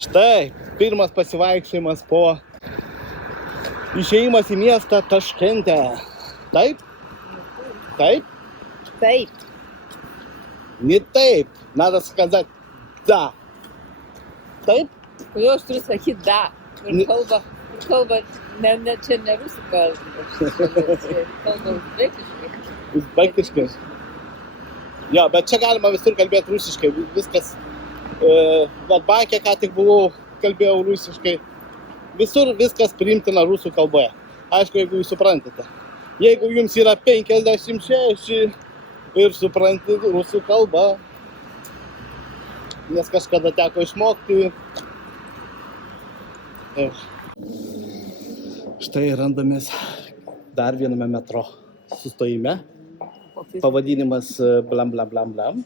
Štai, pirmas pasivaikščiojimas po išėjimas į miestą Taškente. Taip? Taip? Taip. Не taip. Надо сказать да. Taip? Kodėl aš turiu sakyti da? Ir kalba čia ne rusų kalba. Kalba uzbekiškai. Uzbekiškai. Jo, bet čia galima visur kalbėti rusiškai. Viskas. Vatbakė, ką tik buvau, kalbėjau rusiškai. Visur viskas priimtina rusų kalboje. Aišku, jeigu jūs suprantate. Jeigu jums yra 56 ir suprantate rusų kalbą, nes kažkada teko išmokti. Štai randamės dar viename metro sustojime. Pavadinimas blam blam blam blam.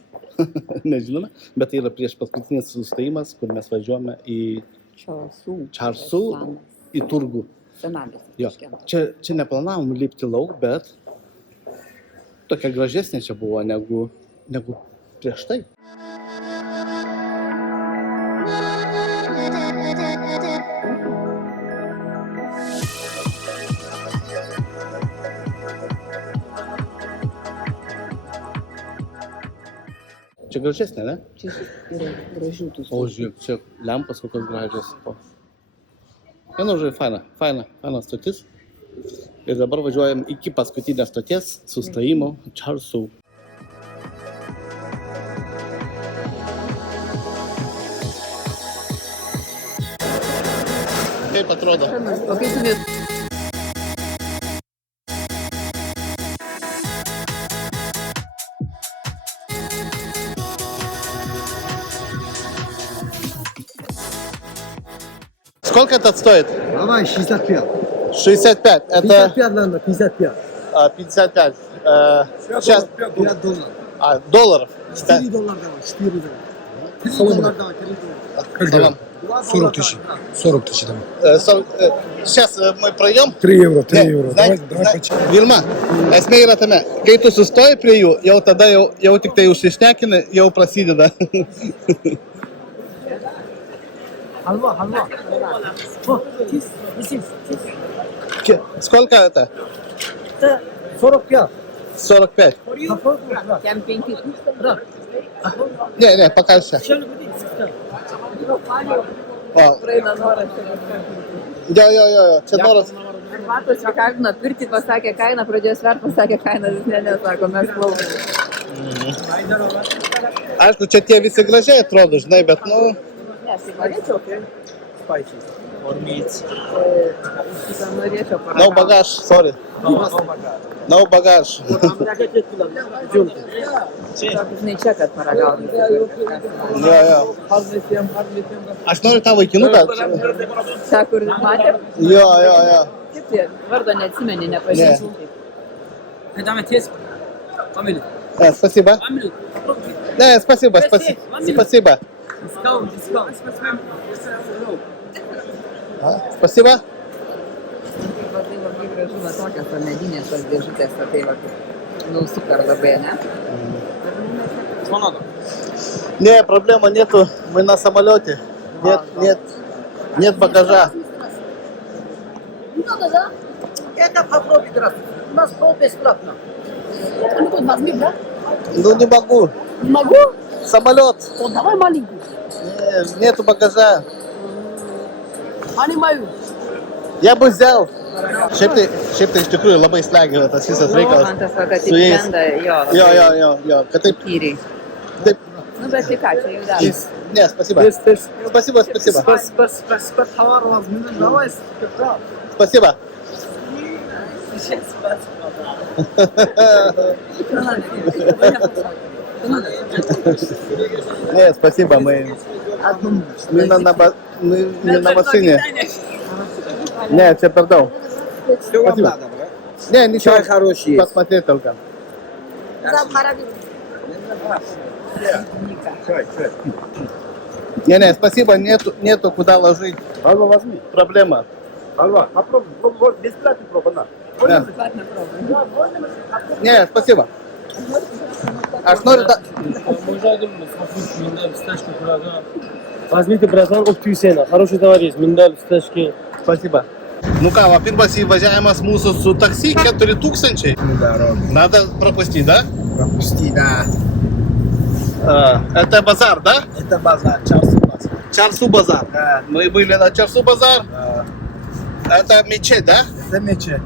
Nežinome, bet tai yra prieš paskutinis sustojimas, kur mes važiuojame į Čarsų į turgų. Jo. Čia neplanavom lipti lauk, bet tokia gražesnė čia buvo negu prieš tai. Čia gražesnė, ne? Čia yra gražių tų O, žiūrėk, čia lempas kokios gražios. Vienu žodžiu, faina stotis. Ir dabar važiuojam iki paskutinės stoties sustojimo Čarsų. Kaip atrodo? O kaip tu Сколько это стоит? Давай, 65. 65. Это 55 надо, 55. 55. Сейчас. 5 долларов. Долларов. 4 доллара давай, 4 доллара. 3 доллара давай, 3 доллара. Салам. 40 тысяч. 40 тысяч давай. Сейчас мы пройдем. 3 евро, 3 Знай- евро. знай- Давай почему. Vilma, esmė yra tame, kai tu sustoji prie jų, jau tada jau tik tai užsišnekini, jau prasideda. Halva. Oh, чиз. Сколько это? 45. 45. Kem 5 tūkstančių? Не, пока все. Praeina noras čia kažką. Jo, čia noras. Matosi, kalbina, pirkti pasakė kainą, pradėjo svert, pasakė kainą, vis nesako, mes klausom. Aišku, čia tie visi gražiai atrodo, žinai, bet Ne, tai norėčiau, Spicy. Or meat. šitą norėčiau paragauti. no bagage, sorry. No bagage. Žinai, čia, kad paragautum. Jo. Aš noriu tą vaikinuką. Ta, kur matė, Jo. kaip tai, vardo neatsimeni, nepažįstu. Dame test. Family. Спасибо. Не, спасибо. Спасибо. Discount. Спасибо. Tai labai gražu, va tokios va medinės tos dėžutės, va tai va, nu, super labai, ne? Что надо? Не, проблема нету. Мы на самолете. Нет багажа. Это попробуй, здравствуйте. У нас пол бесплатно. Ну не могу. Не могу? Самолет. То давай маленькую. Нету багажа. А не мою. Я бы взял. Šiaip tai iš tikrųjų labai slegia tas visas reikalas. Man tas va, kad Su tik jais. lenda, jo, Jo. Kad taip. kyriai. Taip. Nu, bet tai ką, čia jau dar. Не, спасибо. Спасибо. Спас товар у вас. Давай. Спасибо. Не, спасибо. Мы на машине. Не, тебе пардон. Спасибо. Не, ничего. Чай хороший есть. Посмотреть только. Не, спасибо, нету куда ложить. Халва возьми. Проблема. Халва. Попробуй. Бесплатно пробуй, на. Да. Ладно, пробуй. Не, спасибо. Aš noriu da... Можно думать, смотрите, фисташку куда-то. Возьмите, братан, оптию сена. Хороший товарищ, миндаль, фисташки. Spasiba. Nu ką, va, pirmas įvažiavimas mūsų su taksi 4000. Да, Ром. Надо пропустить, да? Пропусти, да. Это базар, да? Это базар, Чарсу базар. Чарсу базар. Да. Мы были на Чарсу базар. Да. Это мечеть, да? Это мечеть.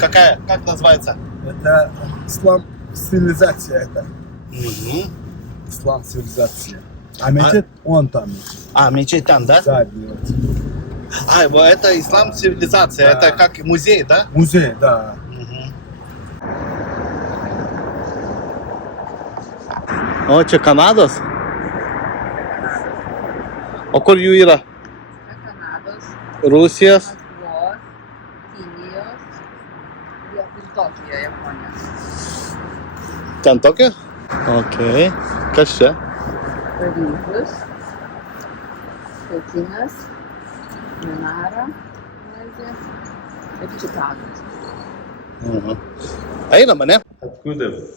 Какая? Как называется? Это ислам цивилизация. Это Угу. ислам цивилизация. А мечеть он там. А, мечеть там, да? Да, вот. А, вот это ислам цивилизация. Да. Это как музей, да? Музей, да. O, čia Kanados? O kur jų yra? Kanados, Rusijos? Maskvos, Kinijos ir Tokijo, Japonijos. Ten tokia? Ok. Kas čia? Paryžius, Pekinas, Minara, Malta ir Čikagos. Einama, ne? Откуда вы?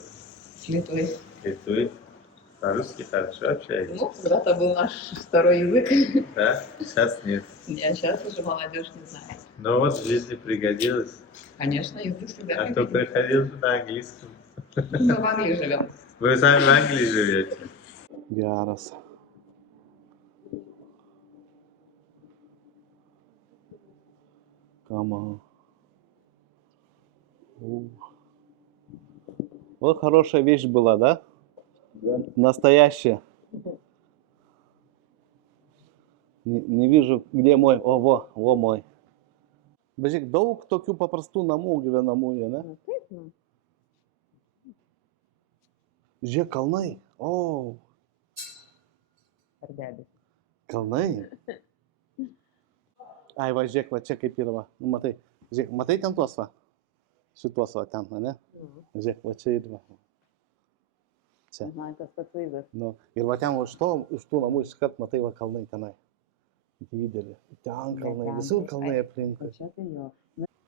Lietuvai. Литвы. По-русски хорошо общаетесь? Ну, когда-то был наш второй язык. Да? Сейчас нет. Я сейчас уже молодежь не знает. Но вот в жизни пригодилось. Конечно, язык всегда А то пригодится. приходил бы на английском. Мы в Англии живем. Вы сами в Англии живете? Geras. Кама. Вот хорошая вещь была, да? Да. Настоящая. Не вижу, где мой. О, во мой. Bežiūrėk, daug tokių paprastų namų gyvenamųjų, ne? Žiūrėk, kalnai. O, Ar debes. kalnai. Ai, va, žiūrėk, va čia kaip yra, va. Nu, matai. Žiūrėk, matai ten tuos, va. Šituos, va, ten, ne? Žiūrėk, va čia ir va. Čia. Man tas pats vaizdas. Nu, ir va ten, va, iš tų namų iškart matai, va, kalnai tenai. Dideli. Ten kalnai, visur kalnai aplinkui. Čia tai jo.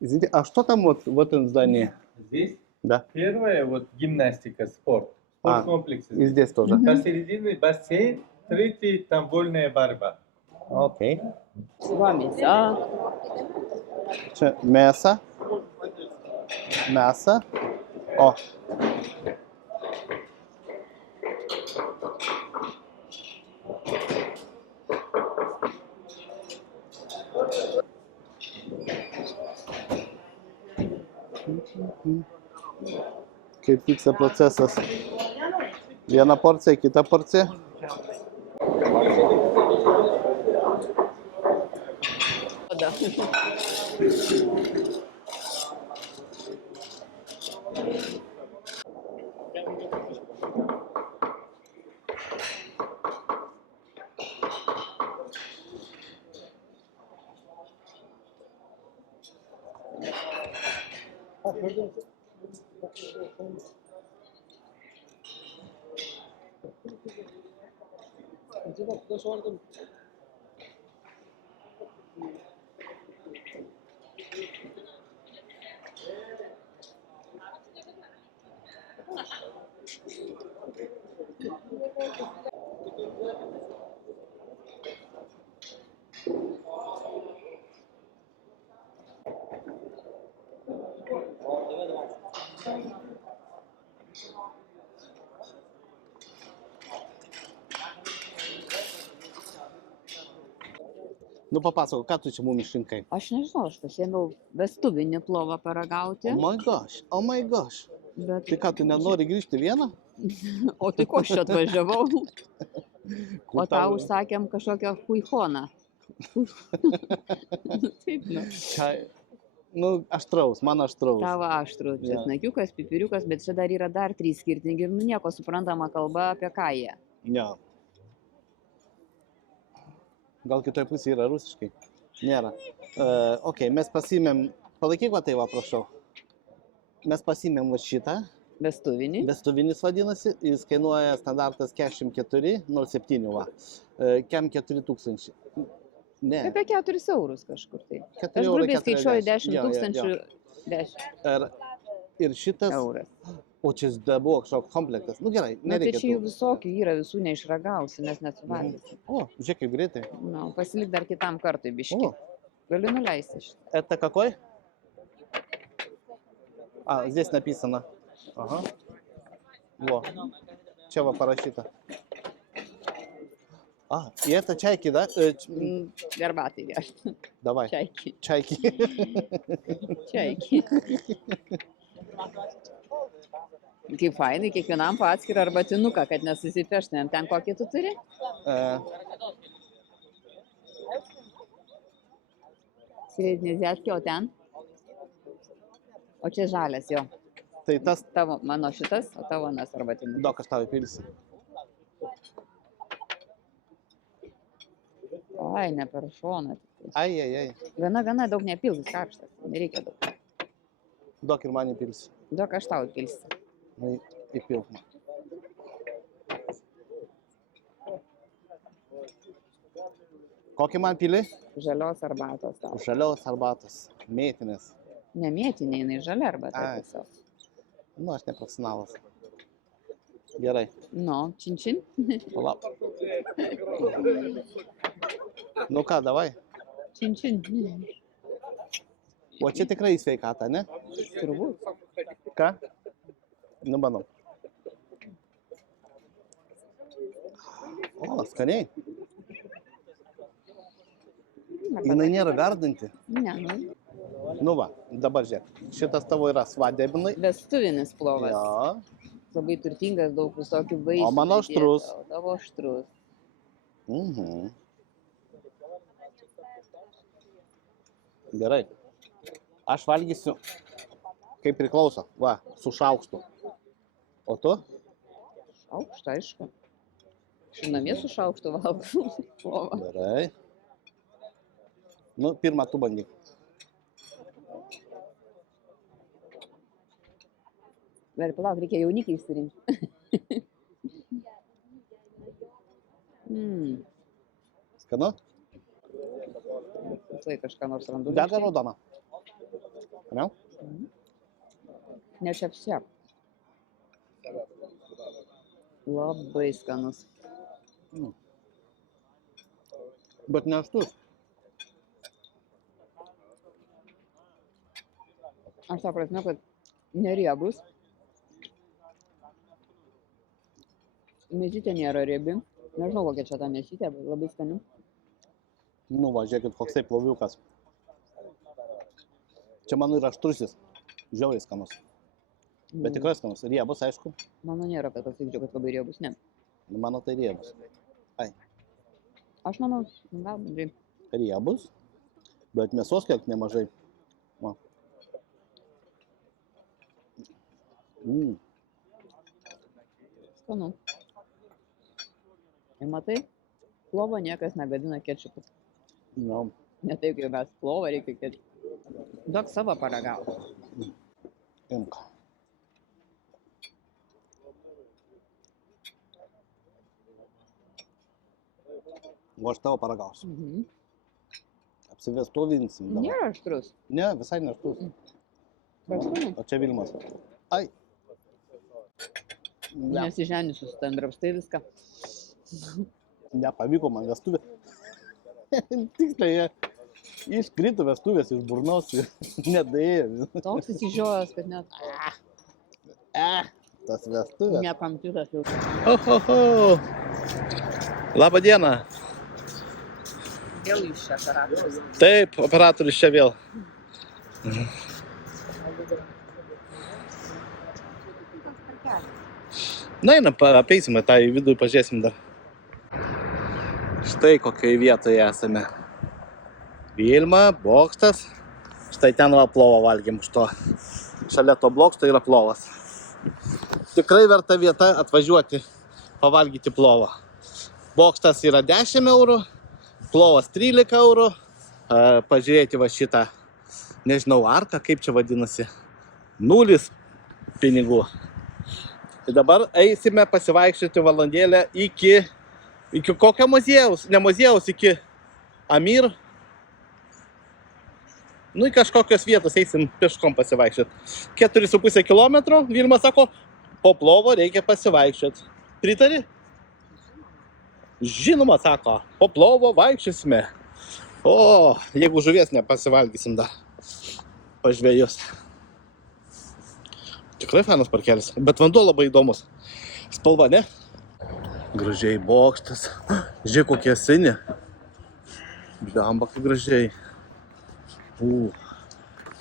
Извините, а что там вот в этом здании? Здесь Да. первое вот гимнастика, спорт. А, Спорткомплекс. И здесь тоже. Посередине бассейн, третий там вольная борьба. Окей. Два місця. Čia mėsa. Mėsa. O. Kaip vyksta procesas. Viena porcija, kita porcija. Nu papasakok, ką tu čia mum išrinkai? Aš nežinau, aš pasiėmiau vestuvinį plovą paragauti. Oh my gosh. Bet... Tai ką, tu nenori grįžti vieną? O tai ko aš čia atvažiavau? O tau užsakėm kažkokią huihoną. Taip, nu. Čia, nu, aštraus, man aštraus. Tavo aštrus, česnakiukas, pipiriukas, bet čia dar yra dar 3 skirtingi ir nu nieko suprantama kalba apie ką jie. Ne. Gal kitoje pusėje yra rusiškai? Nėra. Ok, mes pasiėmėm, palaikyk va tai va, prašau. Mes pasiėmėm va šitą. Vestuvinį. Vestuvinis vadinasi, jis kainuoja standartas 44,07 va. Kem 4000. Ne. Apie 4 eurus kažkur tai. 4 Aš eurai grubiai skaičiuoju 10 40. tūkstančių 10 Ir šitas euras. O čia buvo kažkoks komplektas. Nu gerai, Nu, tai nereikia. čia jų visokių yra, visų neišragausi, nes nesuvalgysi. О, žiūrėk, kaip greitai. Nu, pasilik dar kitam kartui biškį. О, Galiu nuleisti šitą. это какой? А, здесь написано. Ага. Во. Чего парашюта? А, и это чайки, да? Garbatai gerti. Давай. Čaiki. Чайки. Čaiki. Kaip fainai, kiekvienam po atskirą arbatinuką, kad nesusipeštumėm. Ten kokį tu turi? Sėdinės jatki, o ten? O čia žalias jo. Tai tas Tavo, mano šitas, o tavo nas arbatinukas. daug aš tau įpilsiu. Ai, ne per šoną. Ai, ai, ai. Gana daug nepilk, karštas. Nereikia daug. Daug ir man įpilsiu. Daug aš tau įpilsiu. Nu, įpilk man. Kokį man pili? Žalios arbatos tau. Žalios arbatos. Mėtinės. Nemėtinė, jinai žalia arbata Ai. tiesiog. Nu, aš neprofesionalas. Gerai. Nu, čin. Palauk. Nu ką, davai. Čin. O čia tikrai į sveikatą, ne? Turbūt. Ką? Nu, manau. O, skaniai. Jinai nėra verdanti. Ne, nu. Nu va, dabar žiūrėk. Šitas tavo yra svadebinai. Vestuvinis plovas. Jo. Labai turtingas, daug visokių vaisių. O mano aštrus. O tavo aštrus. Mhm. Gerai. Aš valgysiu kaip priklauso. Va, su šaukštu. O tu? Šaukštą, aišku. Aš namie su šaukštu valgau plovą. Gerai. Nu, pirmą tu bandyk. Dar palauk, reikia jaunikį išsirinkti. Skanu? Visai kažką nors randu. Dega raudona. Ne? Nečiapsiap. Labai skanus. Bet neaštus. Aš tą prasme, kad neriebus. Mėsytė nėra riebi. Nežinau, kokia čia ta mėsytė, bet labai skani. Nu va, žiūrėkit, koksai ploviukas. Čia mano yra aštrusis. Žiauriai skanus. Bet tikrai skanus. Riebus, aišku. Mano nėra, kad pasakyčiau, kad labai riebus, ne. Mano tai riebus. Aš manau, gal bendrai. Riebus. Bet mėsos kiek nemažai. Va. Skanu. Ir matai, plovo niekas negadina kečupu. No. Ne taip, kaip mes plovą reikia kečupu. Duok savo paragauti. Imk. O aš tavo paragausiu. Apsivestuvinsim. dabar. Nėra aštrus. Ne, visai neaštrus. Praskanu. O čia Vilmas. Ai. Ne, Nesiženysiu, ten drapstai viską. nepavyko man vestuvė. Tiksliai, iškrito vestuvės iš burnos ir nedaėjo. Toks įsižiojęs, kad net Tas vestuvės. nekampiutas jau. Ohoho. Labą dieną. Vėl iš čia operatorius. Taip, operatorius čia vėl. Na, einam, apeisime tą į vidų ir pažiūrėsim dar. Štai kokioje vietoje esame. Vilma, bokštas. Štai ten va plovą valgėm už to. Šalia to bokšto yra plovas. Tikrai verta vieta atvažiuoti, pavalgyti plovą. Bokštas yra 10 eurų, plovas 13 eurų. Pažiūrėti va šitą, nežinau, arką, kaip čia vadinasi. 0 pinigų. Tai dabar eisime pasivaikščioti valandėlę iki kokio muziejaus, ne muziejaus, iki Amir. Nu, į kažkokios vietos eisim peškom pasivaikščioti. 4,5 kilometro, Vilma sako, po plovo reikia pasivaikščioti. Pritari? Žinoma, sako, po plovo vaikščiosime. O, jeigu žuvies nepasivalgysim dar. Pažvėjus. Tikrai fainas parkelis, bet vanduo labai įdomus. Spalva, ne? Gražiai bokštas. Žiūrėk, kokie seni. Blemba, kaip gražiai.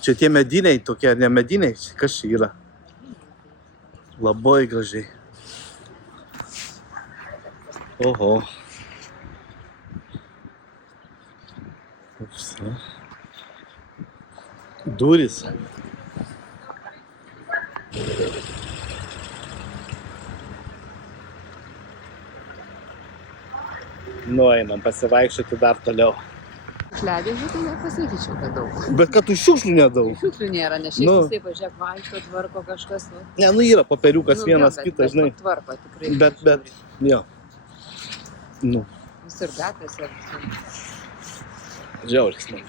Čia tie mediniai tokie, ne mediniai. Kas čia yra? Labai gražiai. Oho. Durys. Nueinam pasivaikščioti dar toliau. Šiukšliadėžių tai nepasakyčiau, kad daug. Bet kad tų šiukšlių nedaug. Šiukšlių nėra, nes šiaip Nu. jisai pažiūrėk, vaikšto, tvarko kažkas. Nu, Ne, nu yra paperiukas vienas kitas, žinai. Tvarko tikrai. Bet, jo. Nu, Visur gatvėse. žiauriai smagu.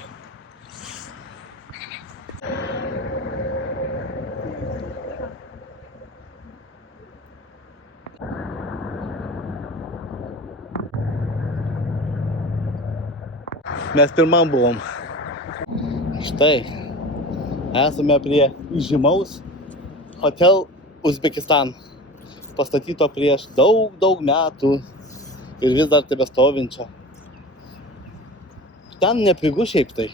Mes pirmam buvom. Štai. Esame prie įžymaus Hotel Uzbekistan. Pastatyto prieš daug metų ir vis dar tebestovinčio. Ten nepigu šiaip tai.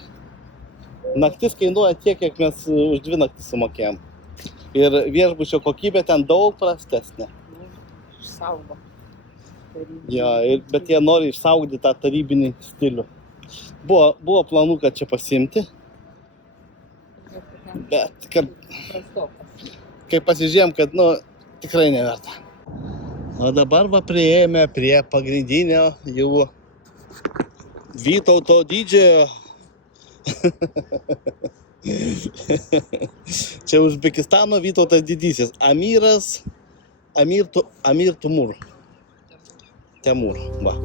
Naktis kainuoja tiek, kiek mes už 2 naktis sumokėjom. Ir viešbučio kokybė ten daug prastesnė. Saugo. Jo, bet jie nori išsaugoti tą tarybinį stilių. Buvo planų, kad čia pasiimti, bet kai pasižiūrėjom, kad, tikrai neverta. O dabar priėjome prie pagrindinio jau Vytauto didžiojo. Čia Uzbekistano Vytautas didysis. Amir Temur, va.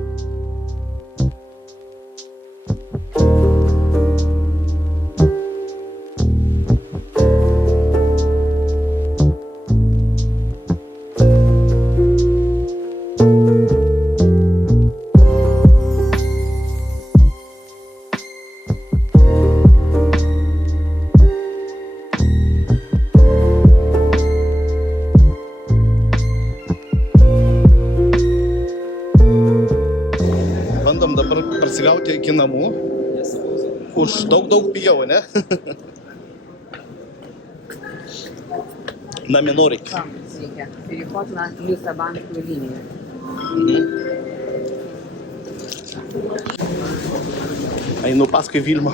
Bandom dabar parsigauti iki namų. Už daug pigiau, ne? Naminori. Reikia. Переход на Люсабанскую линию. Einu paskui Vilmą.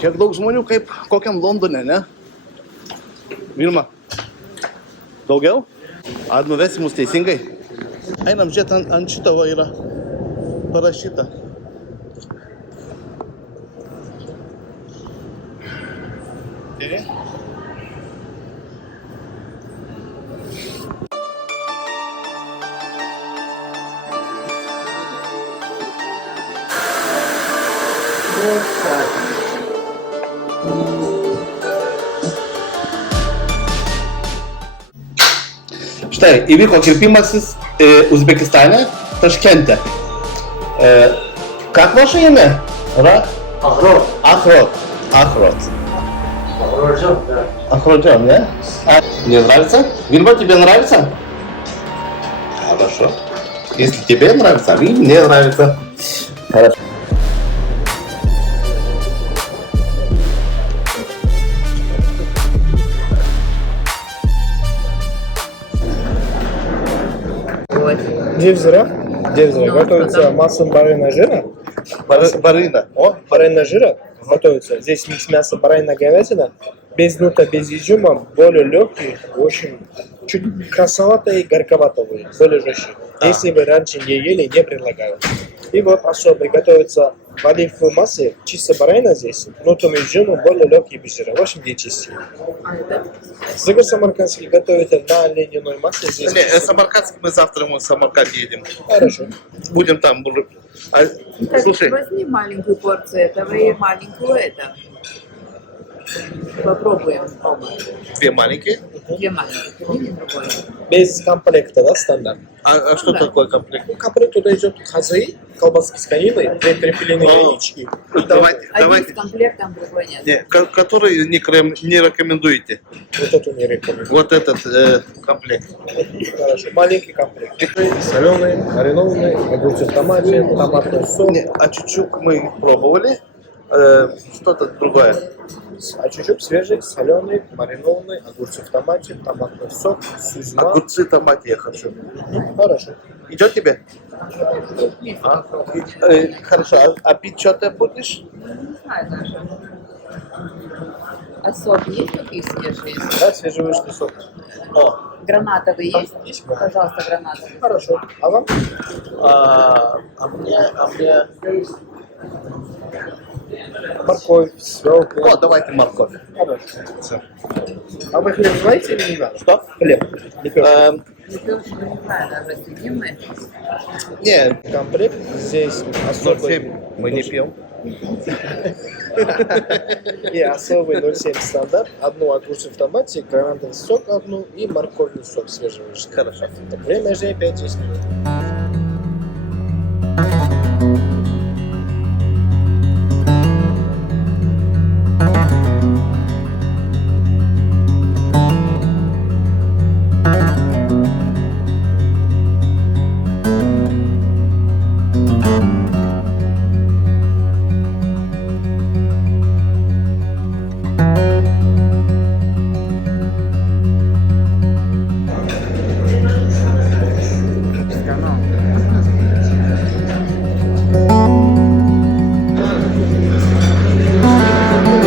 Kiek daug žmonių kaip kokiam Londone, ne? Vilma. Daugiau? Ar nuvesi mus teisingai? Einam žiūrėti, ant šito va yra parašyta. Štai, įvyko kirpimasis Uzbekistane, Taškente. Как ваше имя? Ахрот. Ахрот. Ахроджон, да. Ахроджон, да? Мне нравится? Вильма, тебе нравится? Хорошо. Если тебе нравится, и мне нравится. Хорошо. Девзира. Готовится масса бараньего жира. Барына. О, Бараньего жира готовится. Здесь микс мяса баранья говядина. Без нута, без изюма. Более легкий. В общем, чуть красноватый и горьковатый. Более жестче. Если вы раньше не ели, не предлагаю. И вот особый готовится в оливковой массе. Чисто баранья здесь. Нутом изюма более легкий без жира. В общем, где чистый. Зыгар самаркандский готовится на льняной массе. Здесь Самаркандский, мы завтра в Самарканд едем. Хорошо. Будем там. Слушай. Возьми маленькую порцию этого и маленькую это. Попробуем оба. 2 маленькие. Две маленькие, один другой. Без комплекта, да, стандарт? А что такое комплект? Ну, комплект туда идет хазы, колбаски с кониной, две перепелиные яички. Давайте, Один давайте. с комплектом, другой нет. Не, который не рекомендуете? Вот эту не рекомендую. Вот этот комплект. Хорошо. Маленький комплект. Соленый, маринованный, огурцы в томате, томатный сок. Не, а чуть-чуть мы пробовали. Что-то другое. А чуть-чуть свежий, соленый, маринованный, огурцы в томате, томатный сок, сузьма. Огурцы, томаты я хочу. Хорошо. Идет тебе? Хорошо. А пить что-то будешь? Не знаю даже. А сок есть какие свежие? Да, свежевыжатый сок. О, Гранатовый есть? Есть. Пожалуйста, гранатовый. Хорошо. А вам? а мне... Морковь, свекла. О, давайте морковь. Хорошо. А вы хлеб знаете или не надо? Что? Хлеб. Лепешка. Лепешку не знаю даже, съедим мы. Не, Комплект здесь особый. 0,7 мы не пьем. И особый 0,7 стандарт. Одну огурцы в томате, гранатовый сок одну и морковный сок свежевыжатый. Хорошо. Так, время уже 5-10 минут.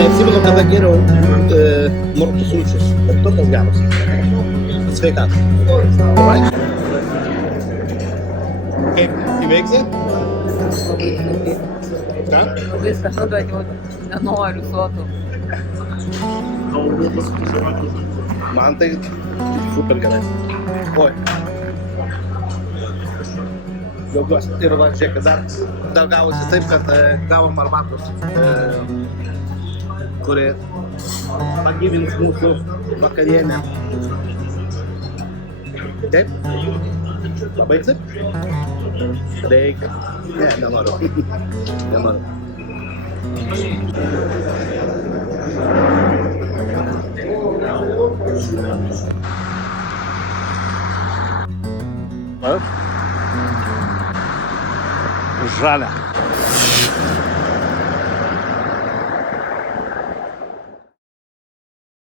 Atsimenu, kada geriau morkų sulčius. Bet tokios geros. Sveikatos. Kaip įveiksi? Ką? Viską šodant jau nenoriu sotų. Man tai super gerai. Oi. Džiaugiuosi. Ir va, žiūrėk, dar gavosi taip, kad gavom arbatos, kuri pagyvins mūsų vakarienę. Taip? Pabaigsi? Reikia. Ne, nenoriu. Nenoriu. Žalia.